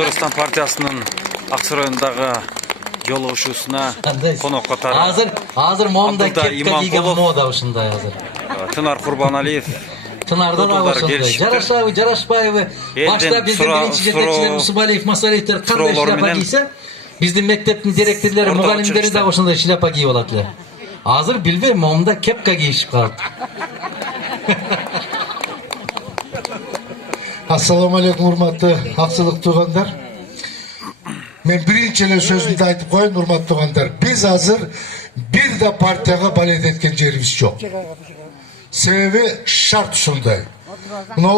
Кыргызстан партиясынын Аксы районундагы жолугушуусуна конок катары азыр момундай кепке кийген мода ушундай азыр. Тынар Курбаналиев, Тынардан ошондой. Жарашабы, жарашпайбы? Башта биздин биринчи жетекчилер Усубалиев, Масалиевтер кандай шляпа кийсе, биздин мектептин директорлору, мугалимдери да ошондой шляпа кийип алат эле. Азыр билбейм, момунда кепка кийишип калат. Assalamu alaikum урматтуу аксылык туугандар. Мен биринчи эле сөзүмдү айтып коеюн, урматтуу туугандар. Биз азыр бир да партияга балет эткен жерибиз жок. Себеби шарт ушундай. Мына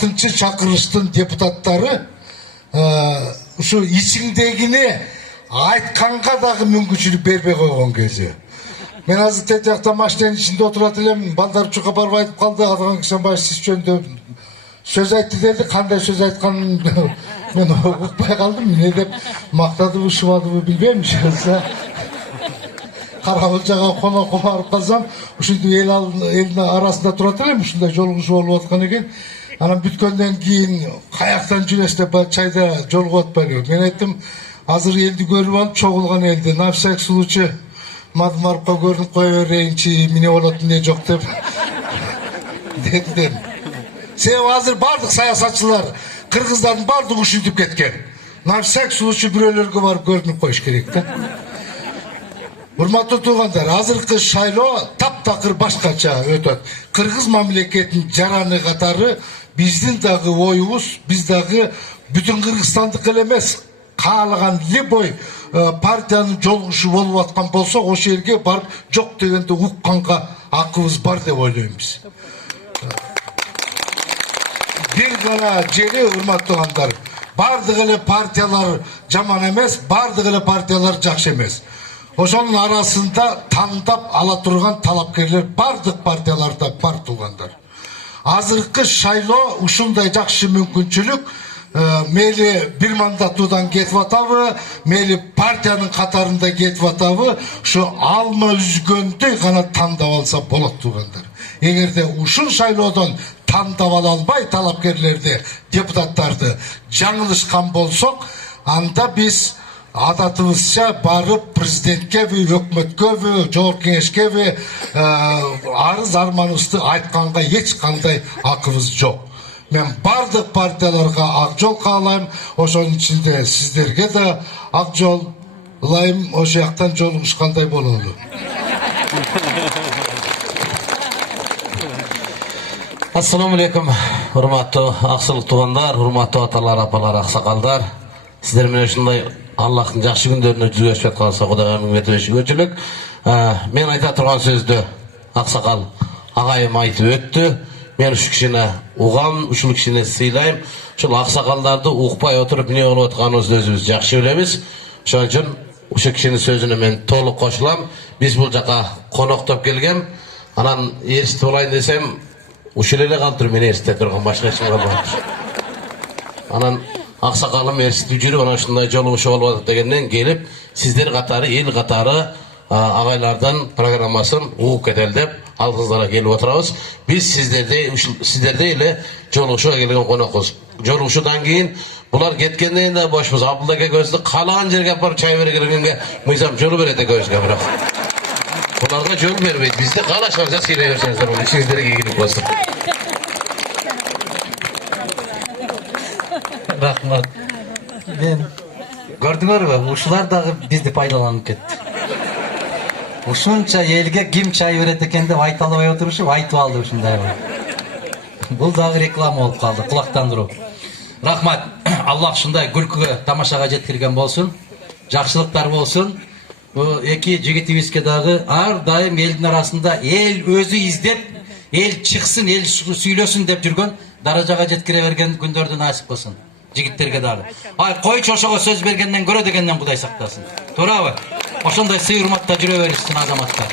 6-чы чакырыштын депутаттары ушу ичиңдегини айтканга дагы мүмкүнчүлүк бербей койгон кези. Мен азыр тет жакта машинанын ичинде отурат элем, балдар чукка барып айтып калды, Атаган Кесенбаев сиз жөнүндө söz айтты dedi, кандай söz айтканын мен укпай калдым. Эмне деп мактадыбы, шубадыбы билбейм. Карабылжага конокко барып калсам, ушинтип элдин арасында турат элем, ушундай жолугушуу болуп аткан экен. Анан бүткөндөн кийин каяктан жүрөсүз деп чайда жолугуп атпайбы. Мен айттым, азыр элди көрүп алып, чогулган элди на всякий случай мадмарка көрүнүп кое берейинчи, эмне болот эмне жок деп дедим. Себеби азыр бардык саясатчылар, кыргыздардын бардыгы ушинтип кеткен. На всякий случай бирөөлөргө барып көрүнүп коюш керек да. Урматтуу туугандар, азыркы шайлоо таптакыр башкача өтөт. Кыргыз мамлекетинин жараны катары биздин дагы оюбуз, биз дагы бүтүн кыргызстандык эле эмес, каалаган любой партиянын жолугушу болуп аткан болсо, ошол жерге барып жок дегенде укканга акыбыз бар деп ойлойм биз. Бир гана жери, урматтуу туугандар, бардык эле партиялар жаман эмес, бардык эле партиялар жакшы эмес. Ошонун арасында тандап ала турган талапкерлер бардык партияларда бар туугандар. Азыркы шайлоо ушундай жакшы мүмкүнчүлүк, мейли бир мандаттуудан кетип атабы, мейли партиянын катарында кетип атабы, ушу алма үзгөндөй гана тандап алса болот туугандар. Эгерде ушул шайлоодон тандап ала албай талапкерлерди, депутаттарды жаңылышкан болсок, анда биз адатыбызча барып президенткеби, өкмөткөбү, жогорку кеңешкеби арыз арманыбызды айтканга эч кандай акыбыз жок. Мен бардык партияларга ак жол каалайм, ошонун ичинде сиздерге да ак жол ылайым, ошол жактан жолугушкандай бололу. Ассаламу алейкум, урматтуу аксылык туугандар, урматтуу аталар, апалар, аксакалдар. Сиздер менен ушундай Аллахтын жакшы күндөрүнө жүзгөчүп жатканыңызга Кудайга миң метр шүгүрчүлүк. Мен айта турган сөздү аксакал агайым айтып өттү. Мен ушул кишини угам, ушул кишини сыйлайм. Ушул аксакалдарды укпай отуруп эмне болуп атканыбызды өзүбүз жакшы билебиз. Ошон үчүн ушул кишинин сөзүнө мен толук кошулам. Биз бул жака коноктоп келгем. Анан эрситип алайын десем, ушул эле калтыр мен эрсите турган, башка эч ким калбайт. Анан аксакалым эрситип жүрүп, анан ушундай жолугушуу болуп атат дегенден келип, сиздер катары, эл катары агайлардан программасын угуп кетели деп алгыздарга келип отурабыз. Биз сиздердей эле жолугушууга келген конокпуз. Жолугушуудан кийин булар кеткенден да бошпуз. Абдулла экөөбүздү каалаган жерге алып барып чай бере келгенге мыйзам жол берет экөөбүзгө, бирок буларга жол бербейт. Бизди каалашканча сыйлай берсеңиздер, бул ишиңиздерге ийгилик болсун. Рахмат. Мен көрдүңөрбү, ушулар дагы бизди пайдаланып кетти. Ушунча элге ким чай берет экен деп айта албай отурушуп, айтып алды ушундай. Бул дагы реклама болуп калды, кулактандыруу. Рахмат. Аллах ушундай күлкүгө, тамашага жеткирген болсун. Жакшылыктар болсун. Бу эки жигитибизге дагы ар дайым элдин арасында эл өзү издеп, эл чыксын, эл сүйлөсүн деп жүргөн даражага жеткире берген күндөрдү насип кылсын. Жигиттерге дагы. Койчу ошого сөз бергенден көрө дегенден Кудай сактасын. Туурабы? Ошондой сый урматта жүрө беришсин азаматтар.